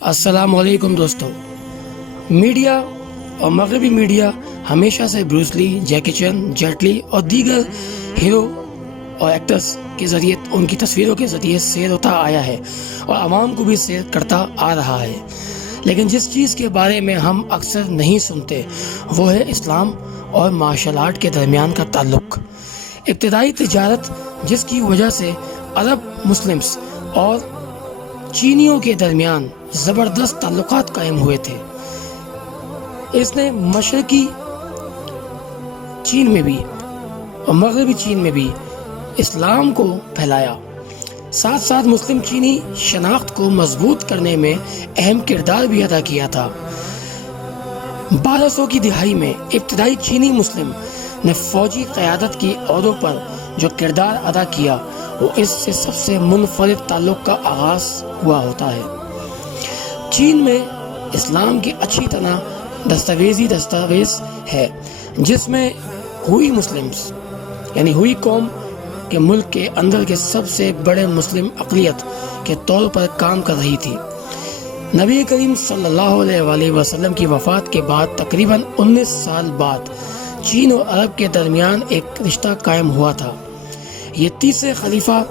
السلام علیکم دوستو. میڈیا اور مغربی میڈیا ہمیشہ سے بروس لی، جیکی چین، جیٹ لی اور دیگر ہیرو اور ایکٹرز کے ذریعے ان کی تصویروں کے ذریعے سیر ہوتا آیا ہے اور عوام کو بھی سیر کرتا آ رہا ہے. لیکن جس چیز کے بارے میں ہم اکثر نہیں سنتے وہ ہے اسلام اور مارشل آرٹ کے درمیان کا تعلق. ابتدائی تجارت جس کی وجہ سے عرب مسلمز اور چینیوں کے درمیان زبردست تعلقات قائم ہوئے تھے، اس نے مشرقی چین میں بھی اور مغربی چین میں بھی اسلام کو پھیلایا. ساتھ ساتھ مسلم چینی شناخت کو مضبوط کرنے میں اہم کردار بھی ادا کیا تھا. 1200 کی دہائی میں ابتدائی چینی مسلم نے فوجی قیادت کی عہدوں پر جو کردار ادا کیا وہ اس سے سب سے منفرد تعلق کا آغاز ہوا ہوتا ہے. چین میں اسلام کی اچھی طرح دستاویز ہے جس میں ہوئی مسلمز یعنی ہوئی قوم کے ملک کے اندر کے سب سے بڑے مسلم اقلیت کے طور پر کام کر رہی تھی. نبی کریم صلی اللہ علیہ وآلہ وسلم کی وفات کے بعد تقریباً 19 سال بعد چین اور عرب کے درمیان ایک رشتہ قائم ہوا تھا. یہ تیسرے خلیفہ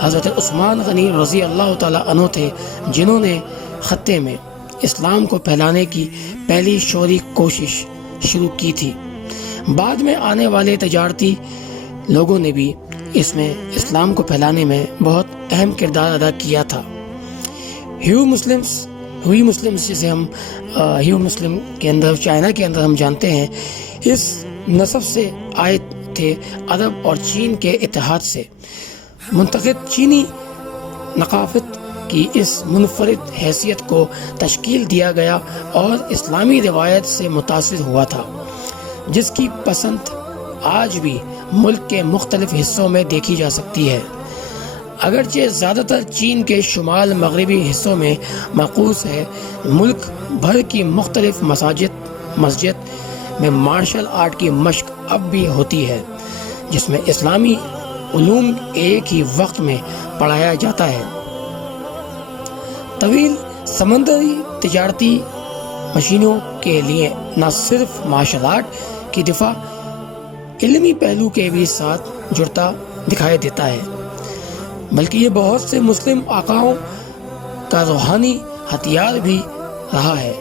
حضرت عثمان غنی رضی اللہ تعالیٰ عنہ تھے جنہوں نے خطے میں اسلام کو پھیلانے کی پہلی شوری کوشش شروع کی تھی. بعد میں آنے والے تجارتی لوگوں نے بھی اس میں اسلام کو پھیلانے میں بہت اہم کردار ادا کیا تھا. ہوئی مسلمز جسے ہم ہوئی مسلم کے اندر چائنا کے اندر ہم جانتے ہیں، اس نسب سے آئے تھے. عرب اور چین کے اتحاد سے منتخب چینی ثقافت کی اس منفرد حیثیت کو تشکیل دیا گیا اور اسلامی روایت سے متاثر ہوا تھا جس کی پسند آج بھی ملک کے مختلف حصوں میں دیکھی جا سکتی ہے. اگرچہ زیادہ تر چین کے شمال مغربی حصوں میں مقبوض ہے، ملک بھر کی مختلف مسجد میں مارشل آرٹ کی مشق اب بھی ہوتی ہے جس میں اسلامی علوم ایک ہی وقت میں پڑھایا جاتا ہے. طویل سمندری تجارتی مشینوں کے لیے نہ صرف مارشل آرٹ کی دفاع علمی پہلو کے بھی ساتھ جڑتا دکھائی دیتا ہے، بلکہ یہ بہت سے مسلم آقاؤں کا روحانی ہتھیار بھی رہا ہے.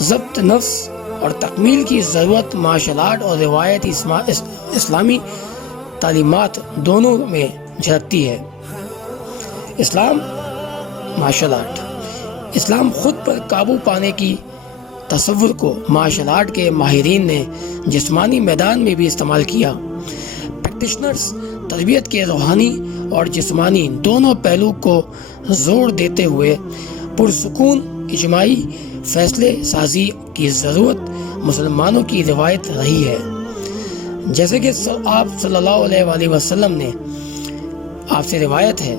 ضبط نفس اور تکمیل کی ضرورت مارشل آرٹ اور روایتی اسلامی تعلیمات دونوں میں جھلکتی ہے. اسلام مارشل آرٹ. اسلام خود پر قابو پانے کی تصور کو مارشل آرٹ کے ماہرین نے جسمانی میدان میں بھی استعمال کیا. پریکٹیشنرز تربیت کے روحانی اور جسمانی دونوں پہلو کو زور دیتے ہوئے پرسکون اجتماعی فیصلے سازی کی ضرورت مسلمانوں کی روایت رہی ہے. جیسے کہ آپ صلی اللہ علیہ وآلہ وسلم نے آپ سے روایت ہے،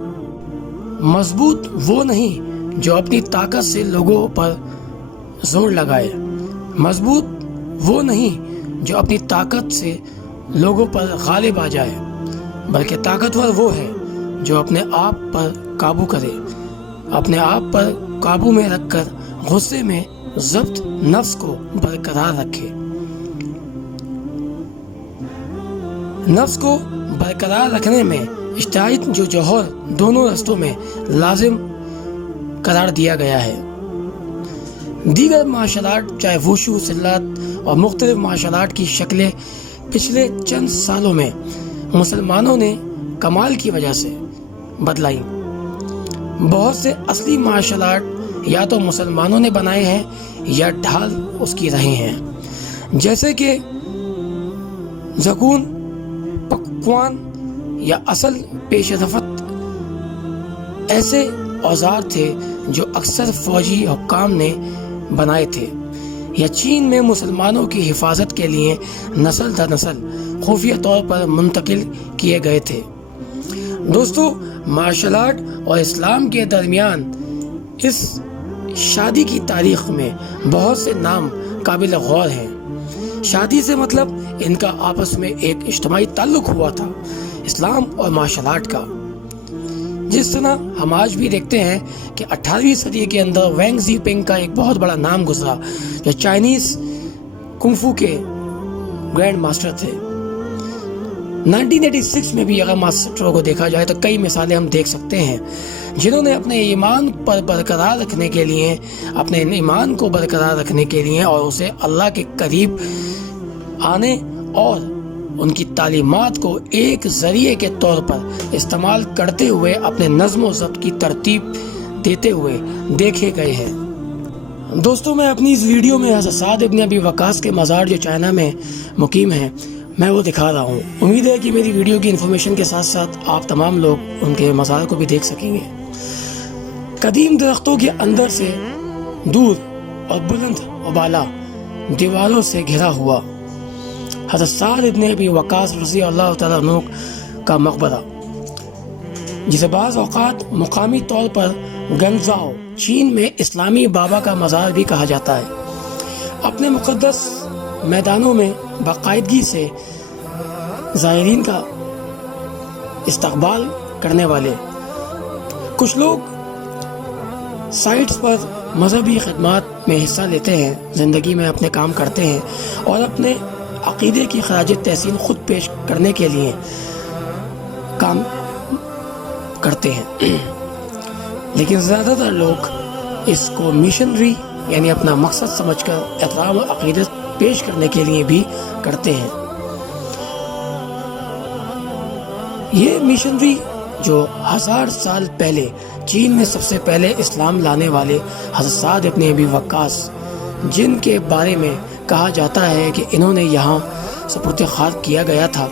مضبوط وہ نہیں جو اپنی طاقت سے لوگوں پر زور لگائے، مضبوط وہ نہیں جو اپنی طاقت سے لوگوں پر غالب آ جائے، بلکہ طاقتور وہ ہے جو اپنے آپ پر قابو کرے، اپنے آپ پر قابو میں رکھ کر غصے میں ضبط نفس کو برقرار رکھے. نفس کو برقرار رکھنے میں اجتہاد جو جوہر دونوں رستوں میں لازم قرار دیا گیا ہے. دیگر مارشل آرٹ چاہے ووشو، سلات اور مختلف مارشل آرٹ کی شکلیں پچھلے چند سالوں میں مسلمانوں نے کمال کی وجہ سے بدلائی. بہت سے اصلی مارشل آرٹ یا تو مسلمانوں نے بنائے ہیں یا ڈھال اس کی رہے ہیں، جیسے کہ زکون، پکوان یا اصل پیش رفت ایسے اوزار تھے جو اکثر فوجی حکام نے بنائے تھے یا چین میں مسلمانوں کی حفاظت کے لیے نسل در نسل خفیہ طور پر منتقل کیے گئے تھے. دوستو، مارشل آرٹ اور اسلام کے درمیان اس شادی کی تاریخ میں بہت سے نام قابل غور ہیں. شادی سے مطلب ان کا آپس میں ایک اجتماعی تعلق ہوا تھا، اسلام اور مارشل آرٹ کا. جس طرح ہم آج بھی دیکھتے ہیں کہ 18ویں صدی کے اندر وینگ زی پنگ کا ایک بہت بڑا نام گزرا جو چائنیز کنفو کے گرینڈ ماسٹر تھے۔ 1986 میں بھی اگر ماسٹروں کو دیکھا جائے تو کئی مثالیں ہم دیکھ سکتے ہیں جنہوں نے اپنے ایمان پر برقرار رکھنے کے لیے، اپنے ایمان کو برقرار رکھنے کے لیے اور اسے اللہ کے قریب آنے اور ان کی تعلیمات کو ایک ذریعے کے طور پر استعمال کرتے ہوئے اپنے نظم و ضبط کی ترتیب دیتے ہوئے دیکھے گئے ہیں۔ دوستوں، میں اپنی اس ویڈیو میں حضرت سعد ابن ابی وقاص کے مزار جو چائنا میں مقیم ہیں میں وہ دکھا رہا ہوں۔ امید ہے کہ میری ویڈیو کی انفارمیشن کے ساتھ ساتھ آپ تمام لوگ ان کے مزار کو بھی دیکھ سکیں گے۔ قدیم درختوں کے اندر سے دور اور بلند و بالا دیواروں سے گھرا ہوا حضرت سعد ابن ابی وقاص رضی اللہ تعالیٰ عنہ کا مقبرہ، جسے بعض اوقات مقامی طور پر گنزاؤ چین میں اسلامی بابا کا مزار بھی کہا جاتا ہے، اپنے مقدس میدانوں میں باقاعدگی سے زائرین کا استقبال کرنے والے کچھ لوگ سائٹس پر مذہبی خدمات میں حصہ لیتے ہیں، زندگی میں اپنے کام کرتے ہیں اور اپنے عقیدے کی خراج تحسین خود پیش کرنے کے لیے کام کرتے ہیں، لیکن زیادہ تر لوگ اس کو مشنری یعنی اپنا مقصد سمجھ کر احترام و عقیدت پیش کرنے کے لیے بھی کرتے ہیں۔ یہ مشنری جو 1000 سال پہلے چین میں سب سے پہلے اسلام لانے والے حضرت سعد ابن ابی وقاص، جن کے بارے میں کہا جاتا ہے کہ انہوں نے یہاں سپرد خاک کیا گیا تھا،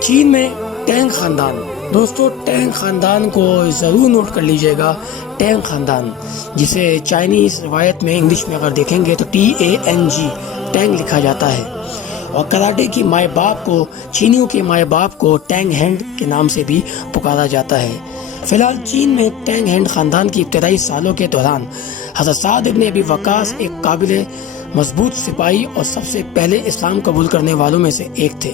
چین میں ٹینگ خاندان، دوستو ٹینگ خاندان کو ضرور نوٹ کر لیجئے گا، ٹینگ خاندان جسے چائنیز روایت میں انگلش میں اگر دیکھیں گے تو TANG ٹینگ لکھا جاتا ہے، اور کراٹے کی مائے باپ کو، چینیوں کے مائے باپ کو ٹینگ ہینڈ کے نام سے بھی پکارا جاتا ہے۔ فی الحال چین میں ٹینگ ہینڈ خاندان کی ابتدائی سالوں کے دوران حضرت سعد ابن ابی وقاص ایک قابل مضبوط سپاہی اور سب سے پہلے اسلام قبول کرنے والوں میں سے ایک تھے۔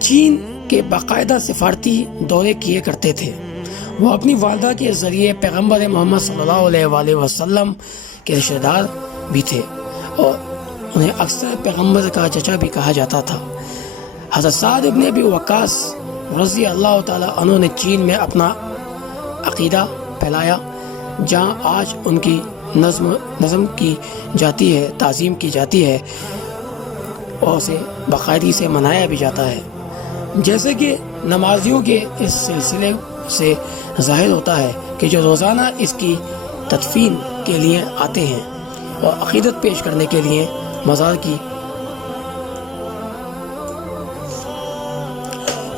چین کے باقاعدہ سفارتی دورے کیے کرتے تھے۔ وہ اپنی والدہ کے ذریعے پیغمبر محمد صلی اللہ علیہ وآلہ وسلم کے رشتہ دار بھی تھے اور انہیں اکثر پیغمبر کا چچا بھی کہا جاتا تھا۔ حضرت سعد ابن ابی وقاص رضی اللہ تعالیٰ عنہ نے چین میں اپنا عقیدہ پھیلایا، جہاں آج ان کی نظم کی جاتی ہے، تعظیم کی جاتی ہے اور اسے باقاعدگی سے منایا بھی جاتا ہے۔ جیسے کہ نمازیوں کے اس سلسلے سے ظاہر ہوتا ہے کہ جو روزانہ اس کی تدفین کے لیے آتے ہیں اور عقیدت پیش کرنے کے لیے مزار کی،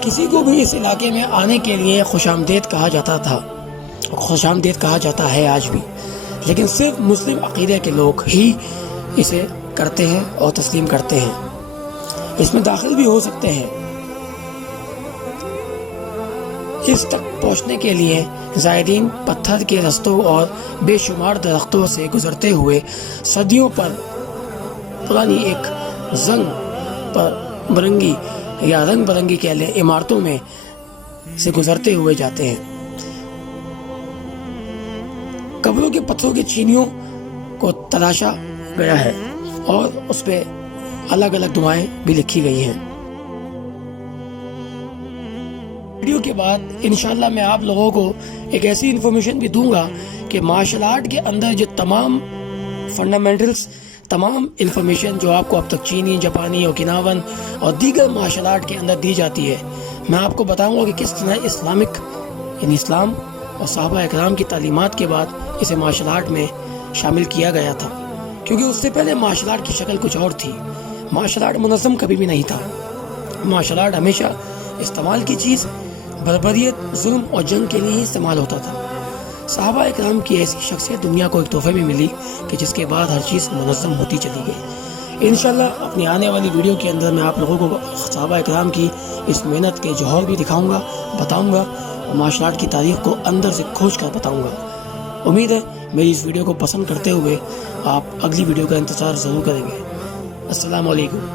کسی کو بھی اس علاقے میں آنے کے لیے خوش آمدید کہا جاتا تھا، خوش آمدید کہا جاتا ہے آج بھی، لیکن صرف مسلم عقیدے کے لوگ ہی اسے کرتے ہیں اور تسلیم کرتے ہیں، اس میں داخل بھی ہو سکتے ہیں۔ اس تک پہنچنے کے لیے زائرین پتھر کے رستوں اور بے شمار درختوں سے گزرتے ہوئے صدیوں پر پرانی ایک زنگ پر برنگی یا رنگ برنگی کہہ لیں عمارتوں میں سے گزرتے ہوئے جاتے ہیں۔ قبروں کے پتھروں کے چینیوں کو تراشا گیا ہے اور اس پہ الگ الگ دعائیں بھی لکھی گئی ہیں۔ ویڈیو کے بعد انشاءاللہ میں آپ لوگوں کو ایک ایسی انفارمیشن بھی دوں گا کہ مارشل آرٹ کے اندر جو تمام فنڈامنٹلز، تمام انفارمیشن جو آپ کو اب تک چینی، جاپانی، اوکیناون اور دیگر مارشل آرٹ کے اندر دی جاتی ہے، میں آپ کو بتاؤں گا کہ کس طرح اسلامک یعنی اسلام اور صحابہ اکرام کی تعلیمات کے بعد اسے مارشل آرٹ میں شامل کیا گیا تھا، کیونکہ اس سے پہلے مارشل آرٹ کی شکل کچھ اور تھی۔ مارشل آرٹ منظم کبھی بھی نہیں تھا۔ مارشل آرٹ ہمیشہ استعمال کی چیز بربریت، ظلم اور جنگ کے لیے ہی استعمال ہوتا تھا۔ صحابہ اکرام کی ایسی شخصیت دنیا کو ایک تحفے میں ملی کہ جس کے بعد ہر چیز منظم ہوتی چلی گئی۔ انشاءاللہ اپنی آنے والی ویڈیو کے اندر میں آپ لوگوں کو صحابہ اکرام کی اس محنت کے جوہر بھی دکھاؤں گا، بتاؤں گا، اور مارشل آرٹ کی تاریخ کو اندر سے کھوج کر بتاؤں گا۔ امید ہے میری اس ویڈیو کو پسند کرتے ہوئے آپ اگلی ویڈیو کا انتظار ضرور کریں گے۔ السلام علیکم۔